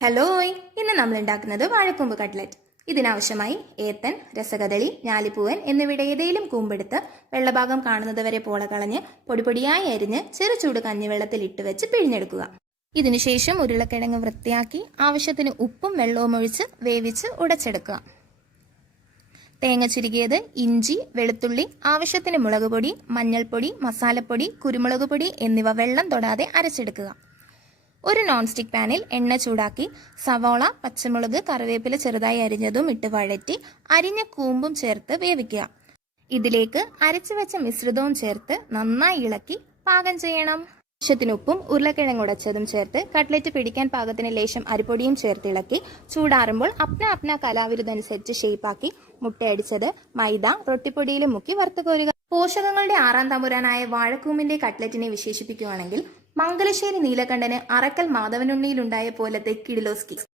Hello, ഇന്ന് നമ്മൾ ഉണ്ടാക്കുന്നത് വാഴക്കൂമ്പ് കട്ട്ലറ്റ്. ഇതിനാവശ്യമായി ഏത്തൻ, രസകദളി, ഞാലിപ്പൂവൻ എന്നിവയുടെ ഏതെങ്കിലും കൂമ്പെടുത്ത് വെള്ളഭാഗം കാണുന്നത് വരെ പോള കളഞ്ഞ് പൊടിപൊടിയായി അരിഞ്ഞ് ചെറു ചൂട് കഞ്ഞിവെള്ളത്തിൽ ഇട്ട് വെച്ച് പിഴിഞ്ഞെടുക്കുക. ഇതിനുശേഷം ഉരുളക്കിഴങ്ങ് വൃത്തിയാക്കി ആവശ്യത്തിന് ഉപ്പും വെള്ളവും ഒഴിച്ച് വേവിച്ച് ഉടച്ചെടുക്കുക. തേങ്ങ ചുരുകിയത്, ഇഞ്ചി, വെളുത്തുള്ളി, ആവശ്യത്തിന് മുളക് പൊടി, മഞ്ഞൾപ്പൊടി, മസാലപ്പൊടി, കുരുമുളക് പൊടി എന്നിവ വെള്ളം തൊടാതെ അരച്ചെടുക്കുക. ഒരു നോൺ സ്റ്റിക്ക് പാനിൽ എണ്ണ ചൂടാക്കി സവാള, പച്ചമുളക്, കറിവേപ്പില ചെറുതായി അരിഞ്ഞതും ഇട്ട് വഴറ്റി അരിഞ്ഞ കൂമ്പും ചേർത്ത് വേവിക്കുക. ഇതിലേക്ക് അരച്ചു വെച്ച മിശ്രിതവും ചേർത്ത് നന്നായി ഇളക്കി പാകം ചെയ്യണം. ആവശ്യത്തിന് ഉപ്പും ഉരുളക്കിഴങ്ങ് ഉടച്ചതും ചേർത്ത് കട്ട്ലറ്റ് പിടിക്കാൻ പാകത്തിന് ലേശം അരിപ്പൊടിയും ചേർത്ത് ഇളക്കി ചൂടാറുമ്പോൾ അപ്ന കലാവിരുദ്ധനുസരിച്ച് ഷേപ്പാക്കി മുട്ടയടിച്ചത്, മൈദ, റൊട്ടിപ്പൊടിയിൽ മുക്കി വറുത്ത് കോരുക. പോഷകങ്ങളുടെ 6ാം തമ്പുരാനായ വാഴക്കൂമ്പിന്റെ കട്ട്ലറ്റിനെ വിശേഷിപ്പിക്കുകയാണെങ്കിൽ മംഗലശ്ശേരി നീലകണ്ഠന് അറക്കൽ മാധവനുണ്ണിയിലുണ്ടായ പോലത്തെ കിഡിലോസ്കി.